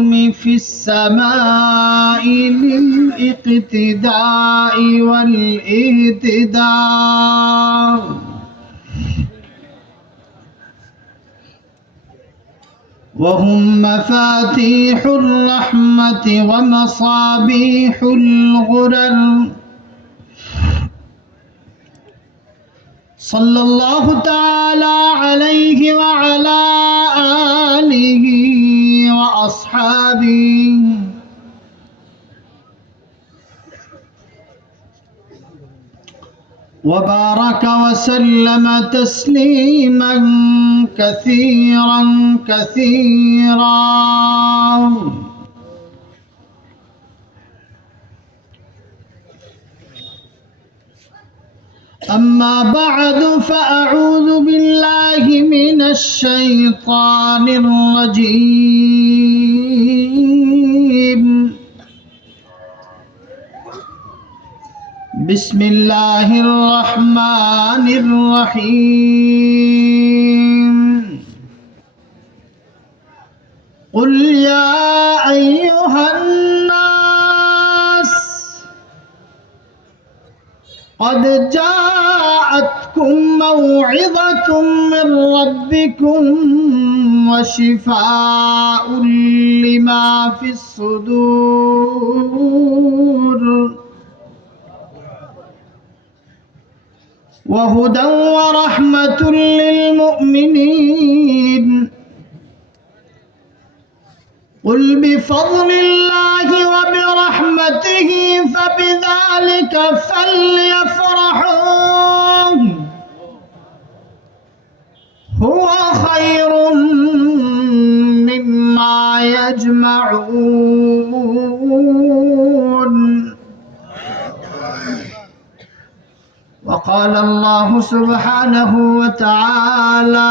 الحكم في السماء للإقتداء والإهتداء. وهم مفاتيح الرحمة ومصابيح الغرر. صلى الله تعالى عليه وعلى آله وأصحابه وبارك وسلم تسليما كثيرا كثيرا. أما بعد فأعوذ بالله من الشيطان الرجيم. بسم الله الرحمن الرحيم. قل يا أيها الناس قد جاءتكم موعظة من ربكم وشفاء لما في الصدور. وهدى ورحمة للمؤمنين. قل بفضل الله وبرحمته فبذلك فليفرحوا. هو خير مما يجمعون. وقال الله سبحانه وتعالى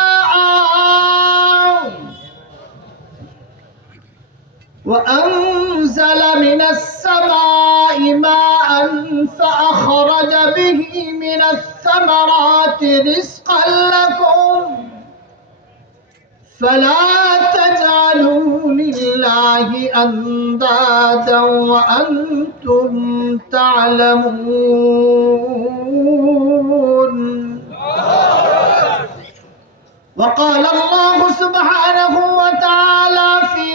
وأنزل من السماء ماء فأخرج به من الثمرات رزقا لكم. فلا تجعلوا لله أندادا وأنتم تعلمون. وقال الله سبحانه وتعالى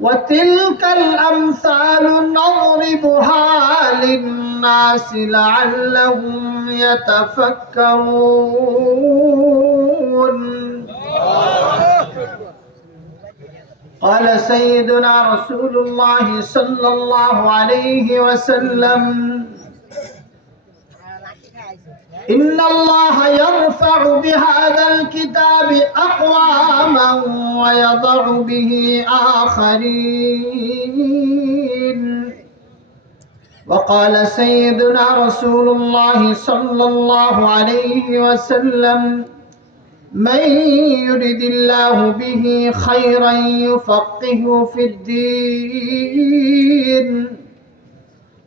وتلك الأمثال نضربها للناس لعلهم يتفكرون. قال سيدنا رسول الله صلى الله عليه وسلم إن الله يرفع بهذا الكتاب أقواما ويضع به آخرين. وقال سيدنا رسول الله صلى الله عليه وسلم من يرد الله به خيرا يفقهه في الدين.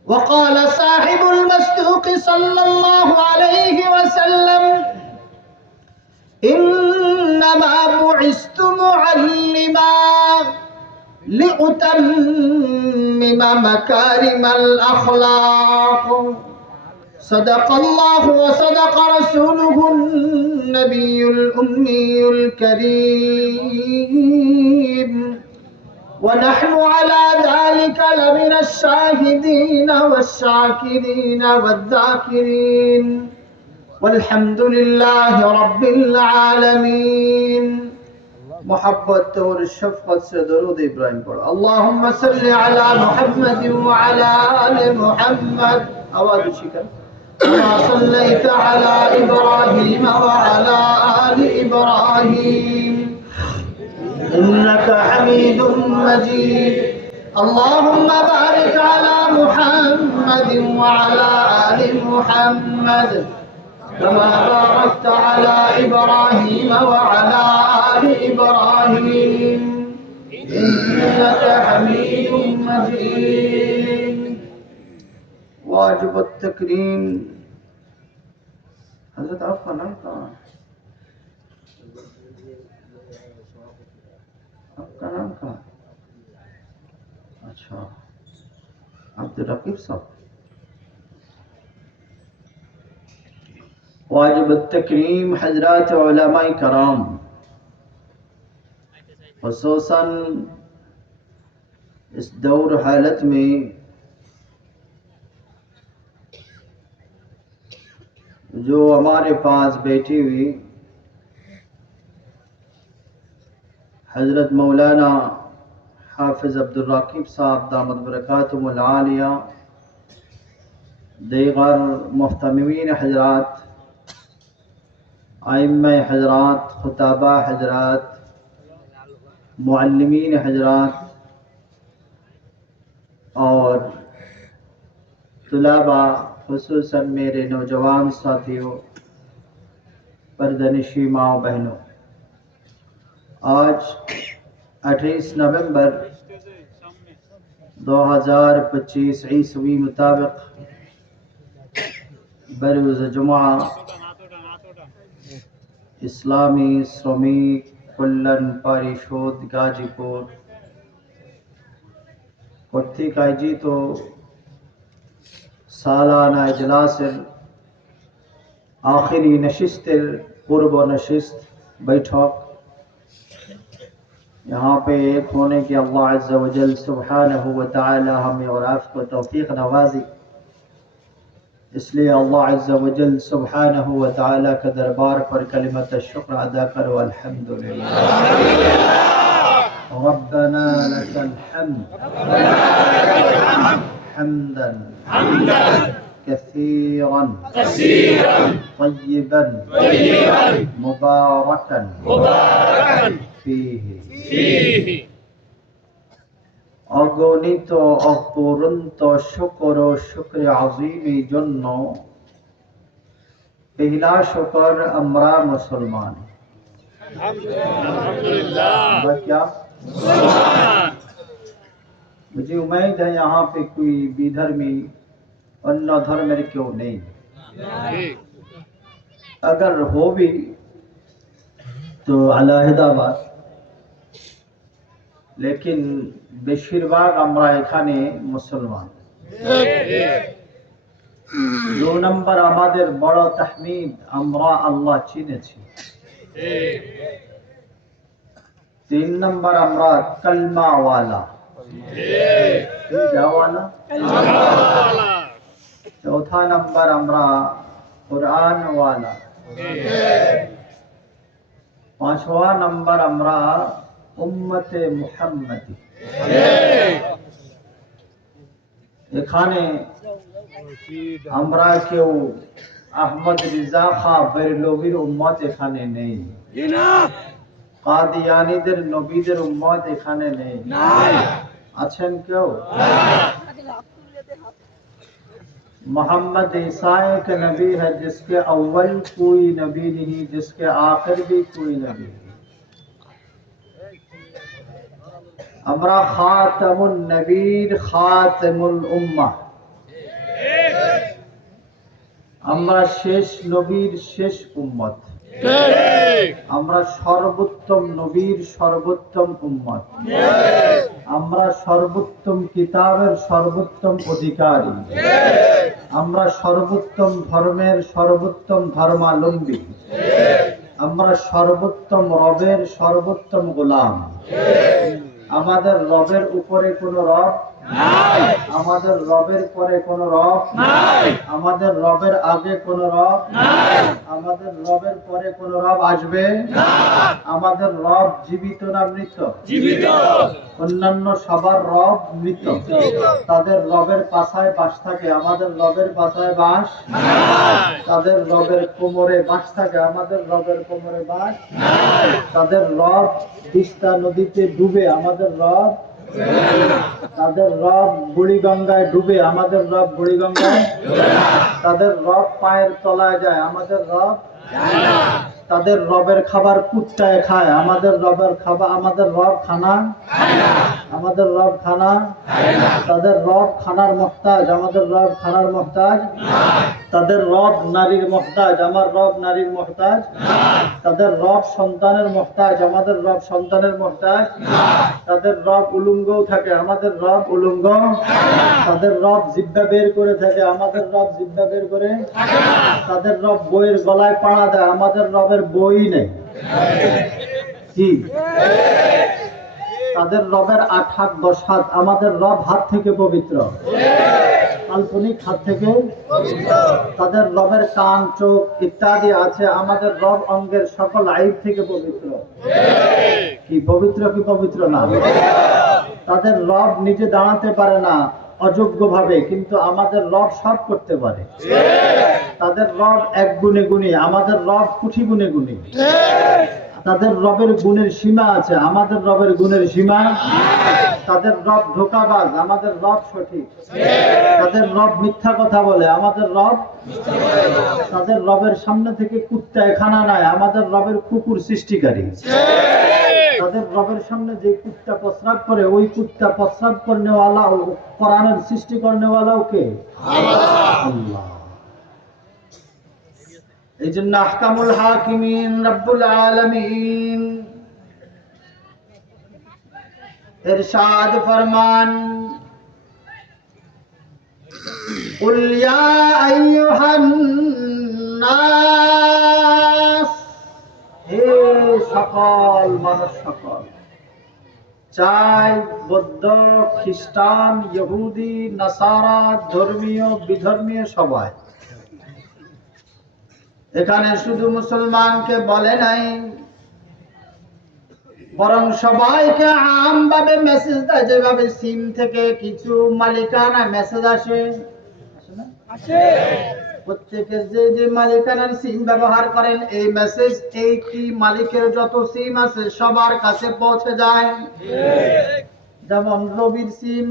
وقال صاحب المصدوق صلى الله عليه وسلم إنما بعثت معلما لأتمم مكارم الأخلاق. صدق الله وصدق رسوله النبي الأمي الكريم. ونحن على ذلك لمن الشاهدين والشاكرين والذاكرين والحمد لله رب العالمين محبت اور شفقت سے درود ابراہیم پڑھو اللهم صل على محمد وعلى ال محمد آواز شکر صليت على ابراهيم وعلى ال ابراهيم إنك حميد مجيد. اللهم بارك على محمد وعلى آل محمد. كما باركت على إبراهيم وعلى آل إبراهيم. إنك حميد مجيد. واجب التكريم. حضرت عفوا نام آپ کا نام کہاں اچھا۔ عبد الرقیب صاحب۔ واجب التکریم حضرات علماء کرام۔ خصوصاً اس دور حالت میں جو ہمارے پاس بیٹھی ہوئی حضرت مولانا حافظ عبد الرقیب صاحب دامت برکاتم العالیہ دیگر محتمین حضرات آئمہ حضرات، خطابہ حضرات، معلمین حضرات اور طلباء، خصوصاً میرے نوجوان ساتھیوں پردنشی ماں بہنوں۔ آج اٹھائیس نومبر دو ہزار پچیس عیسوی مطابق بروز جمعہ اسلامی سومی کلن پاری شود گاجی پور کٹھی جی تو سالانہ اجلاس آخری نشست قرب و نشست بیٹھوک यहाँ पे एक होने की अल्लाह अज़्ज़ा व जल सुब्हानहु व तआला हमें और आपको तौफीक नवाजी इसलिए अल्लाह अज़्ज़ा व जल सुब्हानहु व तआला के दरबार पर कलिमत शुक्र अदा करो अल्हम्दुलिल्लाह रब्बना लकल हम्द حمدا كثيرا طيبا مباركا فيه অগণিত অপরন্ত شکر ও শুক্র আজিমের জন্য پہلا شکر امرا مسلمان مجھے امید ہے یہاں پہ کوئی بھی دھرمی اور دھرم کیوں نہیں؟ جی۔ اگر ہو بھی تو علیحدہ بات লেকিন বেশিরভাগ আমরা এখানে মুসলমান। দু নম্বর আমাদের বড় তাহমিদ আমরা আল্লাহ চিনেছি। তিন নম্বর আমরা কলমাওয়ালা। চৌথা নম্বর আমরা কোরআনওয়ালা। পাঁচवा নম্বর আমরা امت محمد۔ جی۔ دکھانے ہمراہ کیو احمد رزاخا بر نوبی امت خانے نہیں۔ جی قادیانی در نبی در امت خانے نہیں۔ اچھن کیوں؟ محمد عیسائی کے نبی ہے جس کے اول کوئی نبی نہیں جس کے آخر بھی کوئی نبی۔ ہے আমরা খাতামুন নবীর খাতামুল উম্মাহ আমরা শেষ নবীর শেষ উম্মত। আমরা সর্বোত্তম নবীর সর্বোত্তম উম্মত। আমরা সর্বোত্তম কিতাবের সর্বোত্তম অধিকারী। আমরা সর্বোত্তম ধর্মের সর্বোত্তম ধর্মালম্বী। আমরা সর্বোত্তম রবের সর্বোত্তম গোলাম। আমাদের রবের উপরে কোনো রব আমাদের রবের পরে কোন রব আমাদের রবের আগে কোন রব আমাদের রবের পরে কোন রব আসবে আমাদের রব জীবিত না মৃত? জীবিত। অন্যান্য সবার রব মৃত। তাদের রবের পাশায় বাস থাকে আমাদের রবের পাশায় বাস তাদের রবের কোমরে বাস থাকে আমাদের রবের কোমরে বাস তাদের রব তিস্তা নদীতে ডুবে আমাদের রব তাদের রব বুড়িগঙ্গায় ডুবে, আমাদের রব বুড়িগঙ্গায় তাদের রব পায়ের তলায় যায়, আমাদের রব তাদের রবের খাবার কুত্তায় খায়, আমাদের রবের খাবার আমাদের রব খানা আমাদের রব খানা তাদের রব খানার মহতাজ, আমাদের রব খানার মহতাজ তাদের রব নারীর মহতাজ, আমার রব নারীর মহতাজ। তাদের রব সন্তানের মহতাজ, আমাদের রব সন্তানের মহতাজ। তাদের রব উলুঙ্গও থাকে, আমাদের রব উলুঙ্গ। তাদের রব জিব্বা বের করে থাকে, আমাদের রব জিব্বা বের করে। তাদের রব বইয়ের গলায় পাড়া দেয়, আমাদের রবের বই নেই। কি? তাদের রবের আট হাত দশ হাত, আমাদের রব হাত থেকে পবিত্র। কাল্পনিক হাত থেকে তাদের রবের কান, চোখ ইত্যাদি আছে, আমাদের রব অঙ্গের সকল আইব থেকে পবিত্র। কি পবিত্র কি পবিত্র না? তাদের রব নিজে দাঁড়াতে পারে না অযোগ্য ভাবে কিন্তু আমাদের রব সব করতে পারে। তাদের রব এক গুণে গুণে, আমাদের রব কুঠি গুণে গুণে। তাদের রবের গুণের সীমা আছে, আমাদের রবের গুণের সীমা তাদের রব ধোকাবাজ আমাদের রব সঠিক। তাদের রব মিথ্যা কথা বলে আমাদের রব তাদের রবের সামনে থেকে কুত্তা খানা নাই আমাদের রবের কুকুর সৃষ্টিকারী। তাদের রবের সামনে যে কুত্তা প্রস্রাব করে ওই কুত্তা প্রস্রাব করনেওয়ালা ও কোরআনের সৃষ্টি করনেওয়ালাও কে আল্লাহ। এই জন্য আহকামুল হাকিমিন রব্বুল আলামিন। ইরশাদ ফরমান قل يا أيها الناس হে সকল মানুষ সকল চাই বৌদ্ধ খ্রিস্টান ইহুদি নাসারা ধর্মীয় বিধর্মীয় সবাই এখানে শুধু মুসলমানকে বলে নাই বরং সবাইকে আমভাবে মেসেজ দেয় যেভাবে সিম থেকে কিছু মালিকানা মেসেজ আসে। আসে। প্রত্যেকের যে যে মালিকানার সিম ব্যবহার করেন এই মেসেজ এই কি মালিকের যত সিম আছে সবার কাছে পৌঁছে যায়। যেমন রবির সিম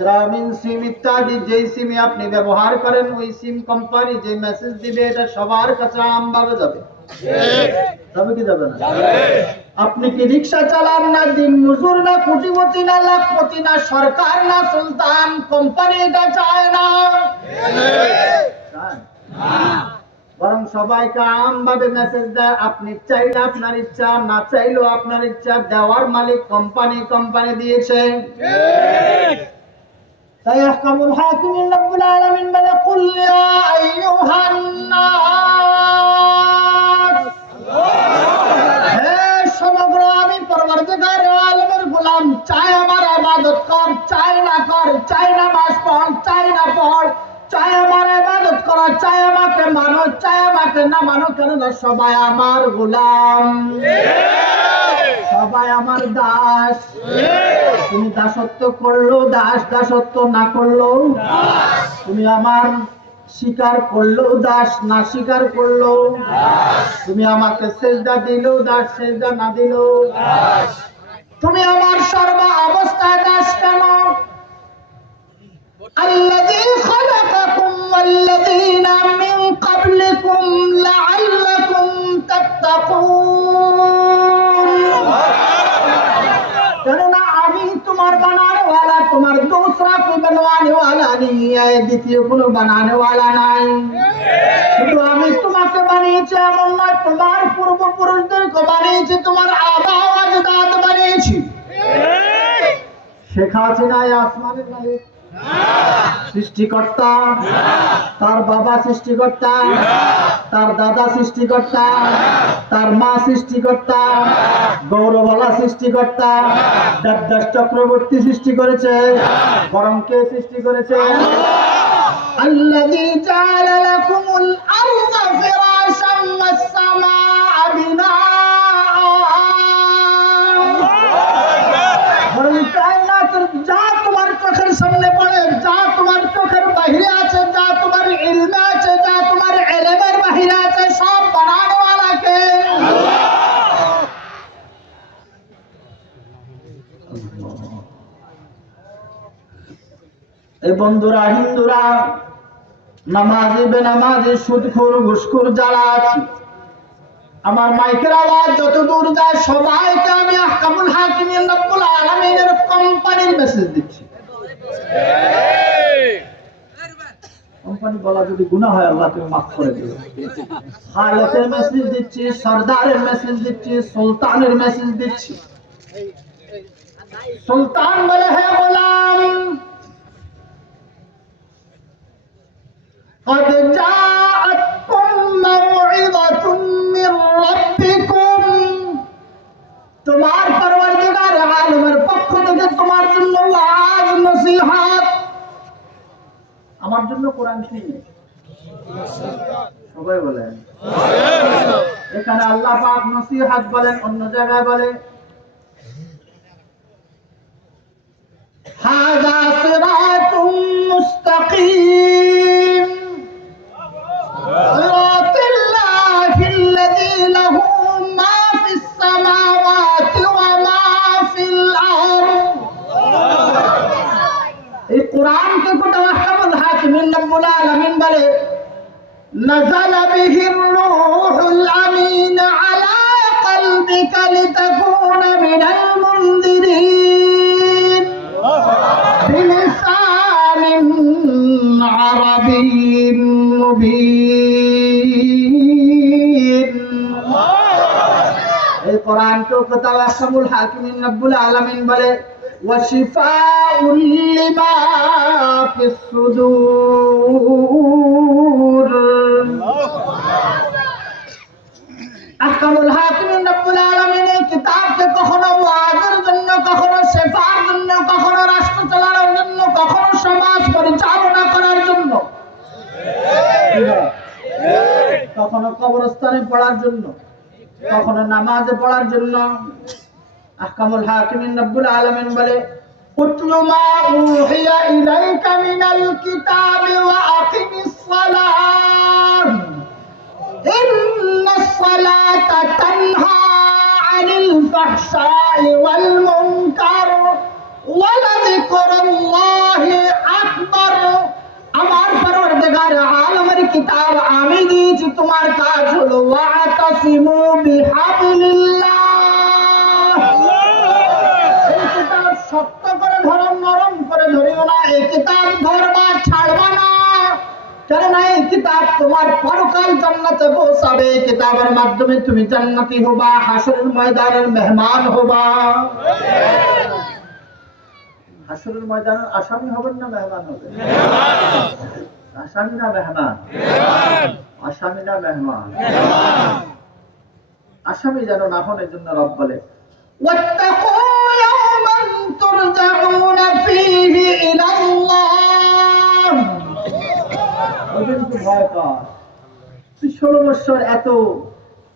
গ্রামীণ সিম ইত্যাদি যেই সিমে আপনি ব্যবহার করেন ওই সিম কোম্পানি যে মেসেজ দিবে এটা সবার কাছে আমভাবে যাবে। যাবে। কি যাবে না? আপনি কি রিক্সা চালান না দিন মজুর না কোটিপতি না লাখপতি না সরকার না সুলতান? কোম্পানি এটা চায় না? বরং সবাইকে আমভাবে মেসেজ দেয় আপনি চাইলে আপনার ইচ্ছা না চাইলেও আপনার ইচ্ছা দেওয়ার মালিক কোম্পানি কোম্পানি দিয়েছে। তাই আহকামুল হাকিমিন রব্বুল আলামিন বলে কুল ইয়া আইয়ুহান নাস। গোলাম, চাই আমার ইবাদত কর, চাই না কর, চাই পড় চাই পড় চাই আমার ইবাদত কর, চাই আমাকে মানো, চাই আমাকে না মানো, কেননা সবাই আমার গোলাম। সবাই আমার দাস। তুমি দাসত্ব করল দাস, দাসত্ব না করল তুমি আমার স্বীকার করলো দাস না স্বীকার করলো তুমি আমাকে সেজদা দিলো দাস সেজদা না দিলো তুমি আমার সর্ব অবস্থায় দাস কেন الذي خلقكم والذين من قبلكم لعلكم تتقون কেননা আমি তোমার বানানেওয়ালা তোমার দোসরা কো বানানেওয়ালা নেই দ্বিতীয় কোনো বানানেওয়ালা নাই। শুধু আমি তোমাকে বানিয়েছি এমন নয় তোমার পূর্বপুরুষদেরকে বানিয়েছি তোমার আবা আজদাদ বানিয়েছি। শেখা আছে না আসমানের মালিক সৃষ্টিকর্তা। তার বাবা সৃষ্টিকর্তা। তার দাদা সৃষ্টিকর্তা। তার মা সৃষ্টিকর্তা। গৌরবালা সৃষ্টিকর্তা। দেবদাস চক্রবর্তী সৃষ্টি করেছে। বরং কে সৃষ্টি করেছে। আল্লাহ বন্ধুরা, হিন্দুরা, নামাজি বেনামাজি সুদখুর ঘুসখুর যারা আছে, আমার মাইকের আওয়াজ যত দূর যায়, সবাইকে আমি আহকামুল হাকিমিন রব্বুল আলামিনের কোম্পানির মেসেজ দিচ্ছি। কোম্পানি বলা যদি গুনাহ হয়, আল্লাহ তুমি মাফ করে দিও। হালতের মেসেজ দিচ্ছি, সরদারের মেসেজ দিচ্ছি, সুলতানের মেসেজ দিচ্ছি। সুলতান বলে, হে গোলাম قد جاءتكم موعظة من ربكم তোমার পরওয়ারদিগার আলমের পক্ষ থেকে তোমার জন্য ওয়াজ নসিহত আমার জন্য কোরআন কি সবাই বলেন এখানে আল্লাহ পাক নসিহত বলেন অন্য জায়গায় বলে হাদা সিরাতুম মুস্তাকিম আহকামুল হাকিমিন রব্বুল আলামিন বলে نزل به الروح الأمين على قلبك لتكون من المنذرين بلسان عربي مبين এই কোরআনকে কোথাও আসামুল হাকিমিন রব্বুল আলামিন ওয়াশিফাউল লিমা ফিস সুদূর আহকামুল হাকিমিন রব্বুল আলামিন এই কিতাবকে কখনো ওয়াজের জন্য, কখনো শেফার জন্য, কখনো রাষ্ট্র চালানোর জন্য, কখনো সমাজ পরিচালনা করার জন্য, কখনো কবরস্থানে পড়ার জন্য, কখনো নামাজে পড়ার জন্য আহকামুল হাকিমিন রব্বুল আলামিন বলে, উতলু মা উহিয়া ইলাইকা মিনাল কিতাবি ওয়া আকিমিস সালাহ ইন্নাস সালাতা তানহা আনিল ফাহশাই ওয়াল মুনকার। ওয়া লাযিকরুল্লাহি আকবার। আমার পরবর্তীকার আলমের কিতাব আমি দিয়েছি, তোমার কাজ হলো ওয়া তাসিমু বিহাবলিল্লাহ। কিতাব ধরবা ছাড়বা না কেননা এই কিতাব তোমার পরকাল জান্নাতে পৌঁছাবে এই কিতাবের মাধ্যমে তুমি জান্নাতি হবা হাসরের ময়দানের মেহমান হবা হাসরের ময়দানের আসামি হবেন না মেহমান হবেন আসামি না মেহমান আসামি না মেহমান আসামি যেন না হন এই জন্য রব বলে واتقوا يوما ترجعون ষোলো বছর এত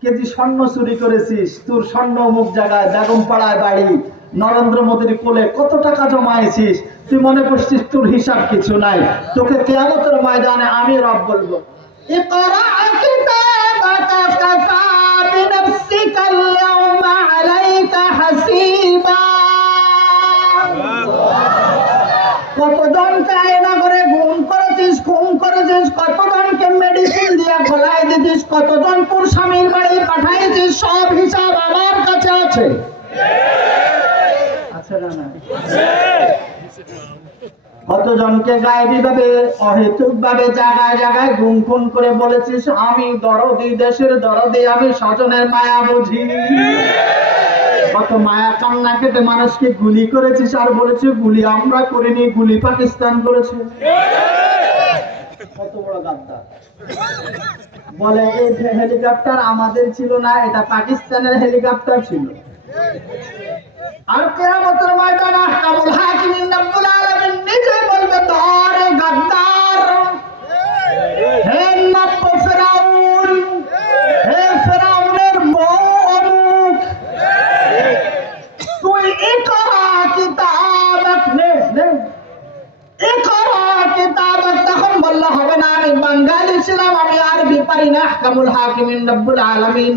কেজি স্বর্ণ চুরি করেছিস, তোর স্বর্ণ মুখ জায়গায় বেগম পাড়ায় বাড়ি, নরেন্দ্র মোদীর কোলে কত টাকা জমায়েছিস তুই মনে করছিস তোর হিসাব কিছু নাই। তোকে কেয়ামতের ময়দানে আমি রব বলব। এ করা দিছিস কতজন স্বামীর বাড়ি পাঠাইছিস সব হিসাব আমার কাছে আছে। কতজনকে গায়েবী ভাবে অহেতুক ভাবে জায়গায় জায়গায় গুম খুন করে বলেছিস? আমি দরদি, দেশের দরদি, আমি স্বজনের মায়া বুঝি। কত মায়া কান্না কেটে মানুষকে গুলি করেছিস আর বলেছে গুলি আমরা করিনি, গুলি পাকিস্তান করেছে। কত বড় গাদ্দার? বলে এই হেলিকপ্টার আমাদের ছিল না, এটা পাকিস্তানের হেলিকপ্টার ছিল। আর কেয়ামতের ময়দানে আহকামুল হাকিমিন রব্বুল আলামিন নিজে বলবে ধরে গাদ্দার! হে নব্য ফেরাউন! হে ফেরাউনের বউ অমুক তুই ইকরা কিতাবক নে নে। ইকরা আমি বাঙালি ছিলাম আমি আরবি পারি না আহকামুল হাকিমিন রব্বুল আলামিন।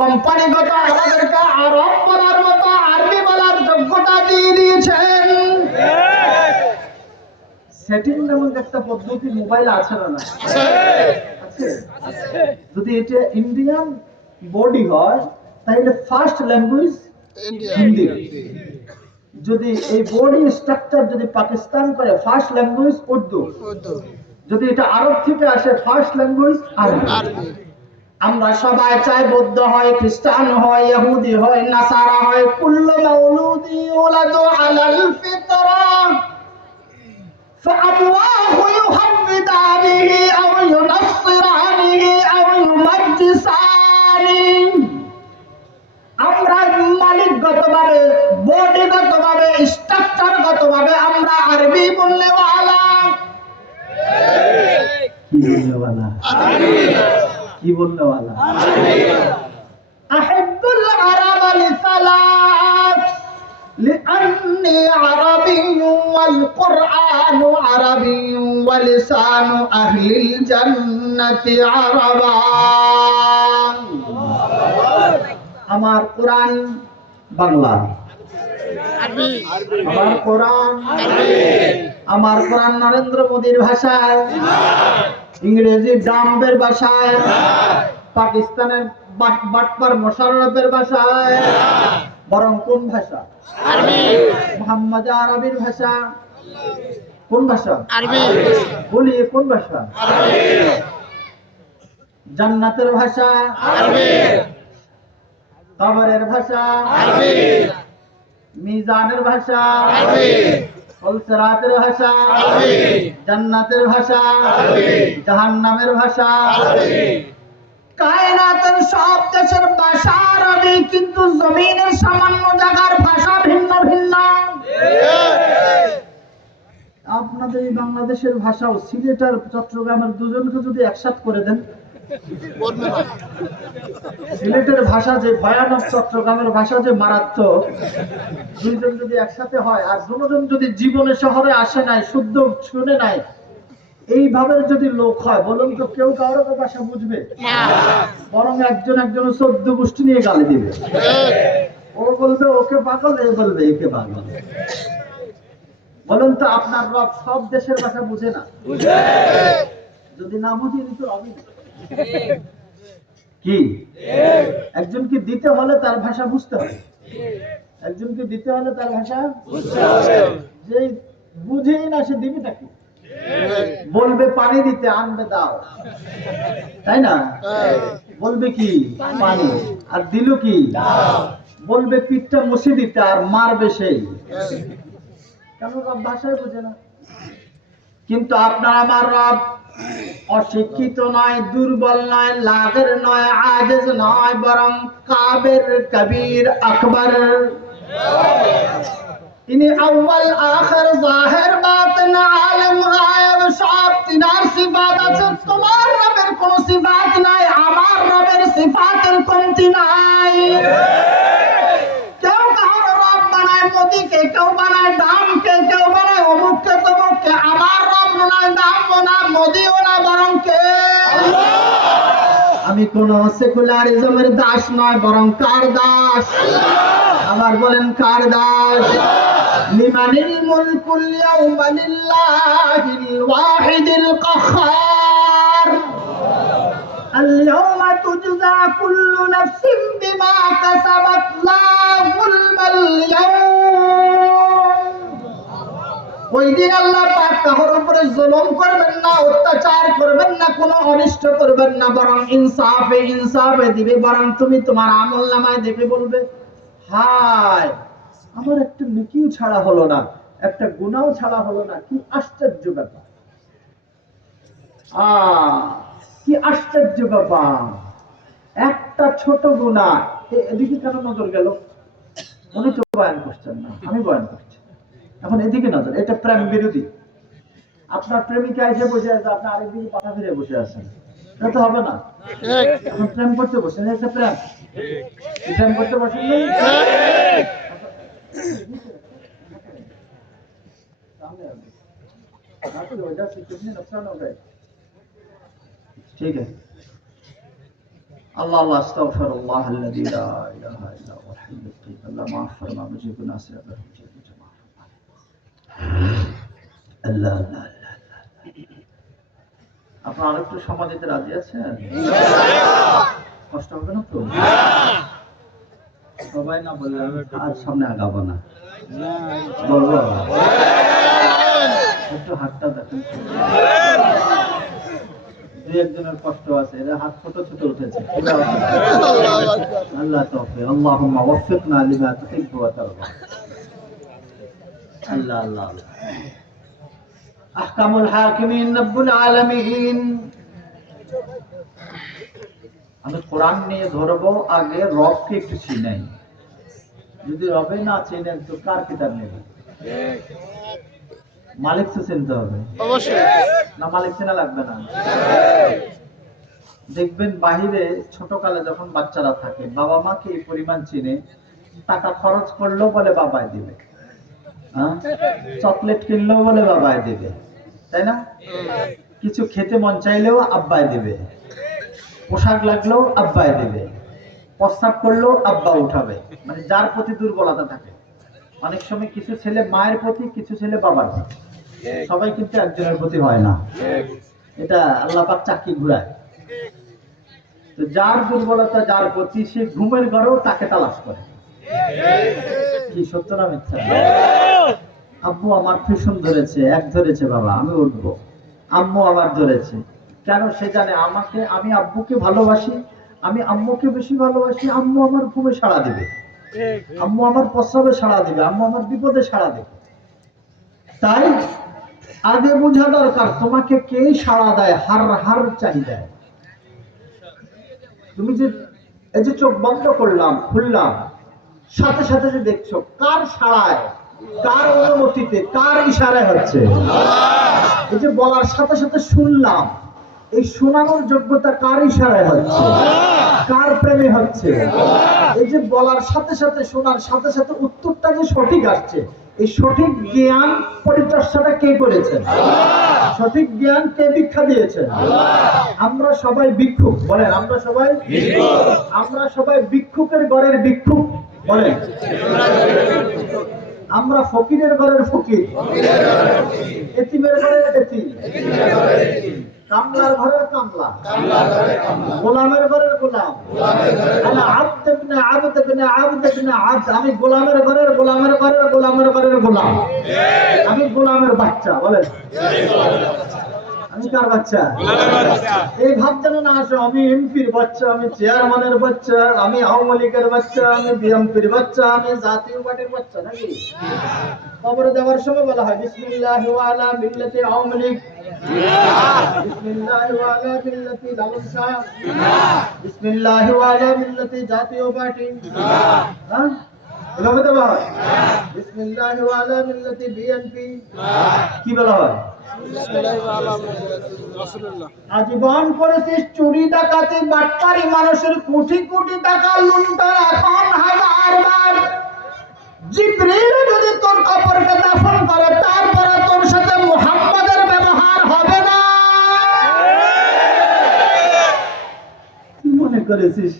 কোম্পানিগত আমাদেরকে আরব বলার মতো আরবি বলার যোগ্যতা দিয়ে দিয়েছেন। সেটিং নামক একটা পদ্ধতি মোবাইল আছে না না যদি এটা ইন্ডিয়ান বডি হয় তাহলে ফার্স্ট ল্যাঙ্গুয়েজ হিন্দি। যদি এই বডি স্ট্রাকচার যদি পাকিস্তান করে ফার্স্ট ল্যাঙ্গুয়েজ উর্দু যদি এটা আরব থেকে আসে ফার্স্ট ল্যাঙ্গুয়েজ আরবি আমরা সবাই চাই বৌদ্ধ হয় খ্রিস্টান হয় ইহুদি হয় নাসারা হয় কুল্লু মাউলুদি ইউলাদু আলাল ফিতরা فأبواه يهودانه أو ينصرانه أو يمجسانه আমরা মালিকগতভাবে বডিগতভাবে স্ট্রাকচারগতভাবে আমরা আরবি বললেওয়ালা কি বললেওয়ালা কি বললেওয়ালা أحب العرب لثلاث لأني عربي والقرآن عربي ولسان أهل الجنة عربا আমার কোরআন বাংলা আমার কোরআন আমার কোরআন নরেন্দ্র মোদীর ভাষায় ইংরেজি ডাম্বের ভাষায় পাকিস্তানের বাটপার মোশাররফের ভাষায় বরং কোন ভাষা? মোহাম্মদ আরবির ভাষা। কোন ভাষা? বলি কোন ভাষা? জান্নাতের ভাষা। কবরের ভাষা। মিজানের ভাষা। ভাষা। জান্নাতের ভাষা। জাহান্নামের ভাষা। কায়নাতের সব দেশের ভাষা আরবি কিন্তু জমিনের সামান্য জায়গার ভাষা ভিন্ন ভিন্ন। আপনাদের এই বাংলাদেশের ভাষাও সিলেট আর চট্টগ্রামের দুজনকে যদি একসাথ করে দেন সিলেটের ভাষা যে ভয়ানক চট্টগ্রামের ভাষা যে মারাত্মক দুইজন যদি একসাথে হয় আর দুজন যদি জীবনে শহরে আসে নাই শুদ্ধ শুনে নাই এইভাবে যদি লোক হয় বলুন তো কেউ কারোর ভাষা বুঝবে? বরং একজন একজন চোদ্দ গোষ্ঠী নিয়ে গালি দিবে। ও বলবে ওকে পাগল এ বলবে একে পাগল। বলেন তো আপনার রব সব দেশের ভাষা বুঝে না? যদি না বুঝি তো না। কি? একজনকে দিতে হলে তার ভাষা বুঝতে হবে। একজনকে দিতে হলে তার ভাষা বুঝতে হবে। যে বুঝেই না সে দিবে নাকি? বলবে পানি দিতে আনবে দাও। তাই না? বলবে কি? পানি। আর দিল কি? বলবে পিঠটা মুছে দিতে আর মারবে সেই। কেন? রব ভাষায় বোঝে না। কিন্তু আপনার আমার রব অশিক্ষিত নয়, দুর্বল নয় লাগের নয়, আজেজ নয়, বরং কাবের কবির আকবর। ইনি আউয়াল, আখির, জাহির, বাতিন, আলিম, গায়েব, সব তিনার সিফাত আছে। তোমার রবের কোন সিফাত নাই, আমার রবের সিফাতের কমতি নাই। কেউ কারোর রব বানায় মোদিকে, কেউ বানায় দামকে, কেউ বানায় অমুককে রব নয় দাম না মোদিও না বরং কে আমি কোন সেকুলারিজমের দাস নয় বরং কার দাস আবার বলেন কার দাস লিমানিল মুলকুল ইয়াউমা লিল্লাহিল ওয়াহিদিল কাহ্হার اليوم تجزى كل نفس بما كسبت لا ظلم اليوم ওই দিন আল্লাহ পাক কারোর উপরে জুলুম করবেন না, অত্যাচার করবেন না, কোনো অনিষ্ট করবেন না, বরং ইনসাফে ইনসাফে দিবে, বরং তুমি তোমার আমল নামায় দেখে বলবে, হায়, আমার একটা নেকিও ছাড়া হলো না, একটা গুনাও ছাড়া হলো না, কি আশ্চর্য ব্যাপার। কি কি আশ্চর্য ব্যাপার। একটা ছোট গুণা এদিকে কেন নজর গেল? উনি তো বয়ান করছেন না, আমি বয়ান করছি। এখন এদিকে নজর এটা প্রেম বিরোধী আপনার প্রেমিকা এসে বসে আছে আপনি আরেকদিকে পাশা ফিরে বসে আছেন এটা তো হবে না এখন প্রেম করতে বসেন এটা প্রেম প্রেম করতে বসে وجہ سے کتنے نقصان ٹھیک ہے اللہ اللہ اللہ اللہ الذي اللہ معاف فرما مجھے گناہ سے اگر مجھے আল্লাহ আল্লাহ আল্লাহ। আল্লাহ। আপনার আরেকটু সময় দিতে রাজি আছেন? কষ্ট হবে না তো? সবাই না বললে আর সামনে আগাবো না। বলব? একটু হাতটা দেখেন। দুই একজনের কষ্ট আছে, এরা হাত ছোট ছোট উঠেছে। আল্লাহ তৌফিক, আল্লাহুম্মা ওয়াফিকনা লিমা তুহিব্বু ওয়া তারদা আল্লাহ আল্লাহ আল্লাহ আহকামুল হাকিমিন রব্বুল আলামিন। আমি কোরআন নিয়ে ধরবো আগে রবকে একটু চিনাই। যদি রবে না চেনেন তো কার কিতাব নেবে? মালিক তো চিনতে হবে। না মালিক চেনা লাগবে না। দেখবেন বাহিরে ছোট কালে যখন বাচ্চারা থাকে বাবা মাকে এই পরিমাণ চিনে টাকা খরচ করলেও বলে বাবাই দিবে? চকলেট কিনলেও বলে বাবাই দেবে, তাই না? কিছু খেতে মন চাইলেও আব্বাই দেবে। পোশাক লাগলেও আব্বাই দেবে। প্রস্তাব করলেও আব্বা উঠাবে। মানে যার প্রতি দুর্বলতা থাকে। অনেক সময় কিছু ছেলে মায়ের প্রতি, কিছু ছেলে বাবার প্রতি। সবাই কিন্তু একজনের প্রতি হয় না। এটা আল্লাহ পাক চাকরি ঘুরায়। তো যার দুর্বলতা, যার প্রতি সে ঘুমের ঘরেও তাকে তালাশ করে। কি সত্য না মিথ্যা? আব্বু আমার ভীষণ ধরেছে, এক ধরেছে বাবা, আমি উঠবো। আম্মু আমার ধরেছে। কেন সে জানে আমাকে, আমি আব্বুকে ভালোবাসি, আমি আম্মুকে বেশি ভালোবাসি, আম্মু আমার ঘুমে সাড়া দিবে। আম্মু আমার প্রস্রাবে সাড়া দিবে, আম্মু আমার বিপদে সাড়া দেবে। তাই আগে বোঝা দরকার, তোমাকে কে সাড়া দেয়? হার হার চাহিদায় তুমি যে, এই যে চোখ বন্ধ করলাম, খুললাম সাথে সাথে যে দেখছ, কার সাড়ায়, কার অনুমতিতে, কার ইশারায় হচ্ছে? এই যে বলার সাথে সাথে শুনলাম, এই শোনানোর যোগ্যতা কার ইশারায় হচ্ছে? কার প্রেমে হচ্ছে? এই যে বলার সাথে সাথে শোনার সাথে সাথে উত্তরটা যে সঠিক আসছে, এই সঠিক জ্ঞান পরিচর্যাটা কে করেছেন সঠিক জ্ঞান কে দীক্ষা দিয়েছেন আমরা সবাই ভিক্ষুক, বলেন, আমরা সবাই আমরা সবাই ভিক্ষুকের গড়ের ভিক্ষুক। বলেন। আমরা ফকিরের ঘরের ফকির। এতিমের ঘরের এতিম। কামলার ঘরের কামলা। গোলামের ঘরের গোলাম। আমি গোলামের ঘরের গোলামের ঘরের গোলামের ঘরের গোলাম। আমি গোলামের বাচ্চা, বলেন। আমি কার বাচ্চা। এই ভাব যেন না আসে আমি এমপির বাচ্চা আমি চেয়ারম্যানের বাচ্চা আমি আওয়ামী লীগের বাচ্চা আমি বিএমপির বাচ্চা আমি জাতীয় পার্টির বাচ্চা নাকি? কবরে দেওয়ার সময় বলা হয় বিসমিল্লাহি আলা মিল্লাতি আওয়ামী লীগ। বিসমিল্লাহি আলা মিল্লাতি লালন শাহ বিসমিল্লাহি আলা মিল্লাতি জাতীয় পার্টি। হ্যাঁ? এভাবে দেওয়া হয়। বিসমিল্লাহি আলা মিল্লাতি বিএনপি। কি বলা হয়? আজীবন করেছিস চুরি ডাকাতি, বাটপারি, মানুষের কোটি কোটি টাকা এখন হাজার বার। জিব্রিল যদি তোর কবরকে দাফন করে, তারপরে তোর সাথে মুহাম্মাদের ব্যবহার হবে না। কি মনে করেছিস?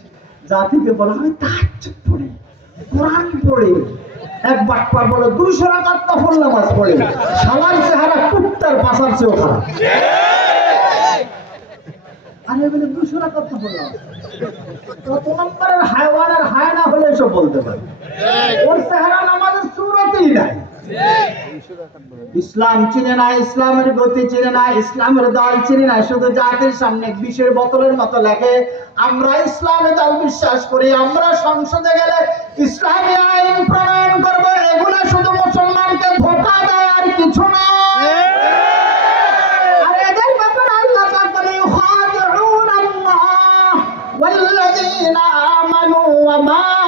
জাতিকে বলা হয় তাহাজ্জুদ পড়ে কোরআন পড়ে। এক বাটপার বলে দুইশো রাকাত নফল নামাজ পড়ে। সালার চেহারা কুত্তার পাশার চেয়েও খারাপ। আরে বলে দুশো নফল নামাজ কত নম্বরের হায়ওয়ানের হায় না হলে এসব বলতে পারে। ওর চেহারা নামাজের সুরতেই নাই। ইসলাম চিনে না ইসলামের গতি চিনে না ইসলামের দল চিনে না শুধু জাতির সামনে বিষের বোতলের মতো লাগে আমরা ইসলামে দল বিশ্বাস করি আমরা সংসদে গেলে ইসলামী আইন প্রণয়ন করব এগুলো শুধু মুসলমানকে ধোকা দেয় আর কিছু না। والذين آمنوا وما